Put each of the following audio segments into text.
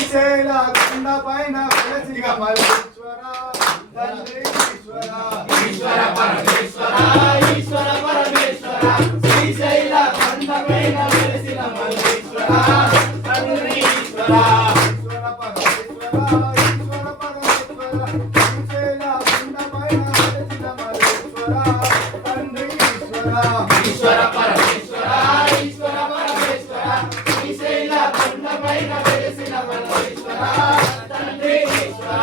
శ్రీశైల కొండ పైన వెలసిన మల్లేశ్వర తండ్రి ఈశ్వర ఈశ్వర పరమేశ్వర ఈశ్వర పరమేశ్వర శ్రీశైల కొండ పైన వెలసిన మల్లేశ్వర తండ్రి ఈశ్వర ఈశ్వర పరమేశ్వర ఈశ్వర పరమేశ్వర శ్రీశైల కొండ పైన వెలసిన మల్లేశ్వర తండ్రి ఈశ్వర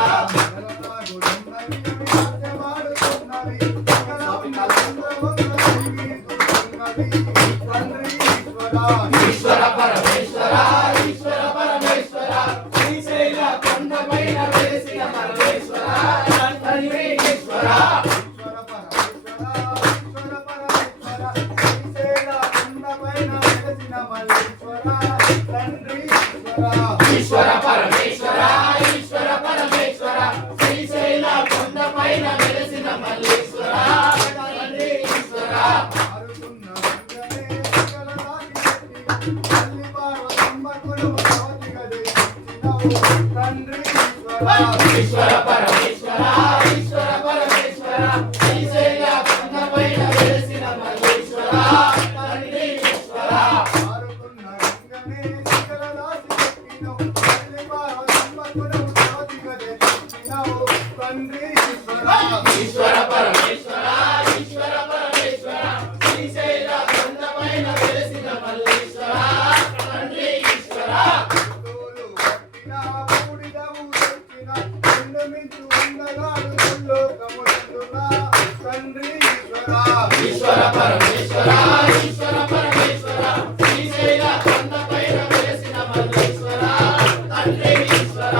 ఈశ్వర పరమేశ్వర ఈశ్వర పరమేశ్వర శ్రీశైల కొండ పైన వెలసిన మల్లేశ్వర తండ్రి ఈశ్వర ఈశ్వర పరమేశ్వర ఈశ్వర పరమేశ్వర శ్రీశైల కొండ పైన వెలసిన మల్లేశ్వర తండ్రి ఈశ్వర ఈశ్వర పరమేశ్వర ఈశ్వర పరమేశ్వర శ్రీశైల కొండ పైన వెలసిన మల్లేశ్వర తండ్రి ఈశ్వర ఈశ్వర పరమేశ్వర ఈశ్వర పరమేశ్వర శ్రీశైల కొండ పైన వెలసిన మల్లేశ్వర తండ్రి ఈశ్వర ఈశ్వర పరమేశ్వర ఈశ్వర పరమేశ్వర శ్రీశైల కొండ పైన వెలసిన మల్లేశ్వర తండ్రి ఈశ్వర ఈశ్వర పరమేశ్వర ఈశ్వర పరమేశ్వర శ్రీశైల కొండ పైన వెలసిన మల్లేశ్వర తండ్రి ఈశ్వర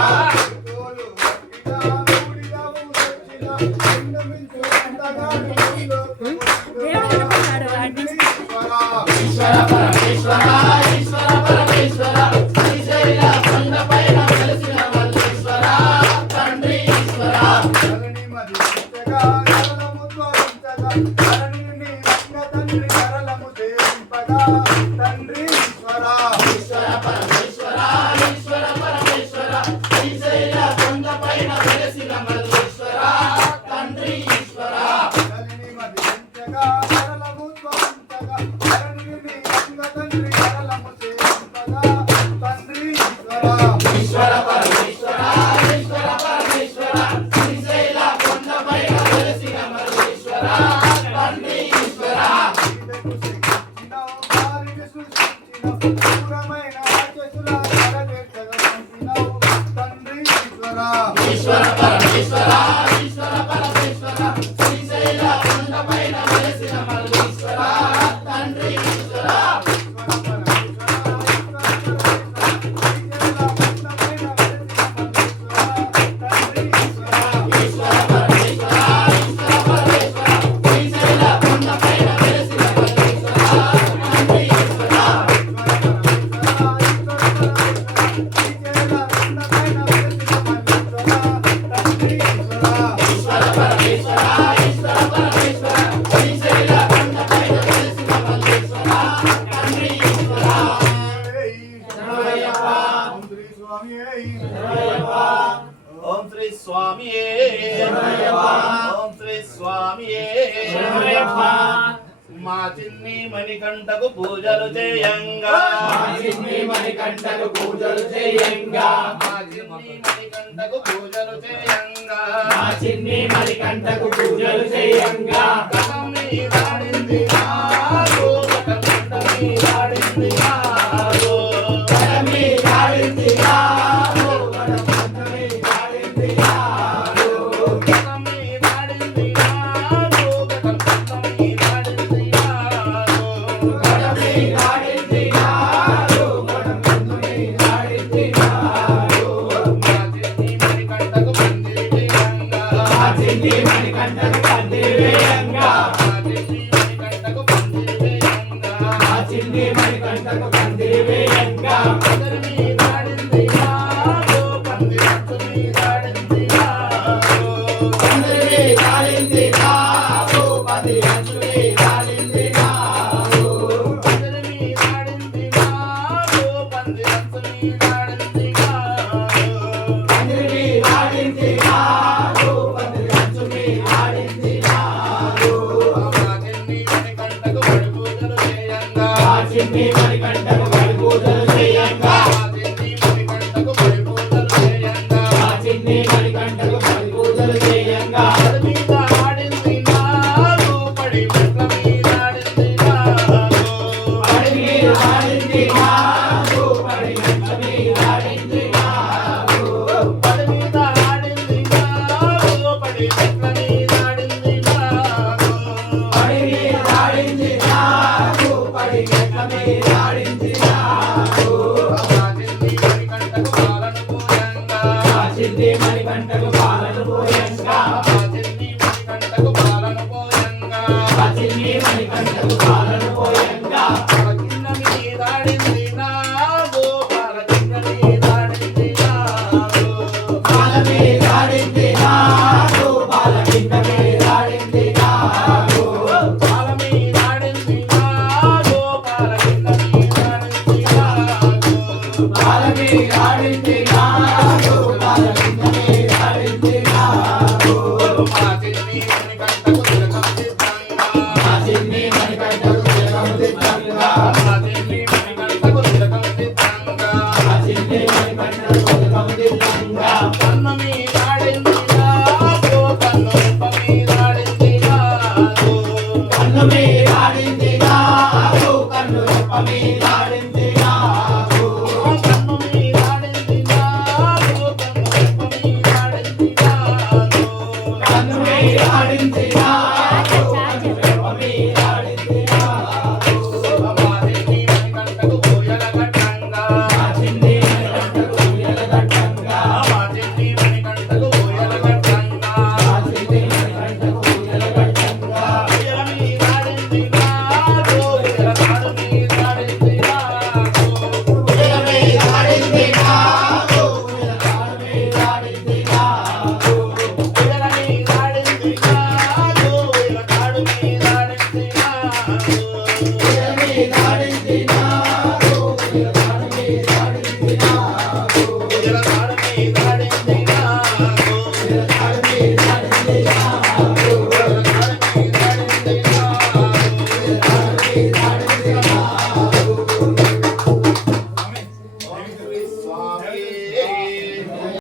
ఈశ్వర పరమేశ్వర ఈశ్వర పరమేశ్వర శ్రీశైల కొండ పైన వెలసిన మల్లేశ్వర తండ్రి ఈశ్వర ఈశ్వర పరమేశ్వర ఈశ్వర పరమేశ్వర శ్రీశైల కొండ పైన వెలసిన మల్లేశ్వర తండ్రి ఈశ్వర ఈశ్వర పరమేశ్వర ఈశ్వర పరమేశ్వర శ్రీశైల కొండ పైన వెలసిన మల్లేశ్వర తండ్రి ఈశ్వర ఈశ్వర పరమేశ్వర ఈశ్వర పరమేశ్వర శ్రీశైల కొండ పైన వెలసిన మల్లేశ్వర తండ్రి ఈశ్వర ఈశ్వర పరమేశ్వర ఈశ్వర పరమేశ్వర శ్రీశైల కొండ పైన వెలసిన మల్లేశ్వర తండ్రి ఈశ్వర ఈశ్వర పరమేశ్వర ఈశ్వర పరమేశ్వర శ్రీశైల కొండ పైన వెలసిన మల్లేశ్వర తండ్రి ఈశ్వర శరణమయ్యప్ప ఓం శ్రీ స్వామియే శరణమయ్యప్ప ఓం శ్రీ స్వామియే శరణమయ్యప్ప మా చిన్ని మణికంఠకు పూజలు చేయంగా మా చిన్ని మణికంఠకు పూజలు చేయంగా మా చిన్ని మణికంఠకు పూజలు చేయంగా మా చిన్ని మణికంఠకు పూజలు చేయంగా కథం నీడాడింది నాలో కథం నీడాడింది నాలో కడమి ఆడింది నాలో కడమి ఆడింది నాలో కథం నీడాడింది నాలో కథం నీడాడింది నాలో కడమి ఆడింది నాలో కడమి ఆడింది నాలో మా చిన్ని మణికంఠకు పందిరి చేయంగా మా చిన్ని మణికంఠకు పందిరి వేయంగా చిల్లి మణికంఠకు పాలను పోయంగా చిన్ని మణికంఠకు పాలను పోయంగా చిల్లి మణికంఠకు పాలను పోయంగా కింద మీదాడింది నాగు పాల కింద మీదాడింది నాగు పాల మీదాడింది నాగు పాల కింద మీదాడింది నాగు పాల మీదాడింది నాగు పాల కింద మీదాడింది నాగు పాల మీదాడింది నాగు పాల కింద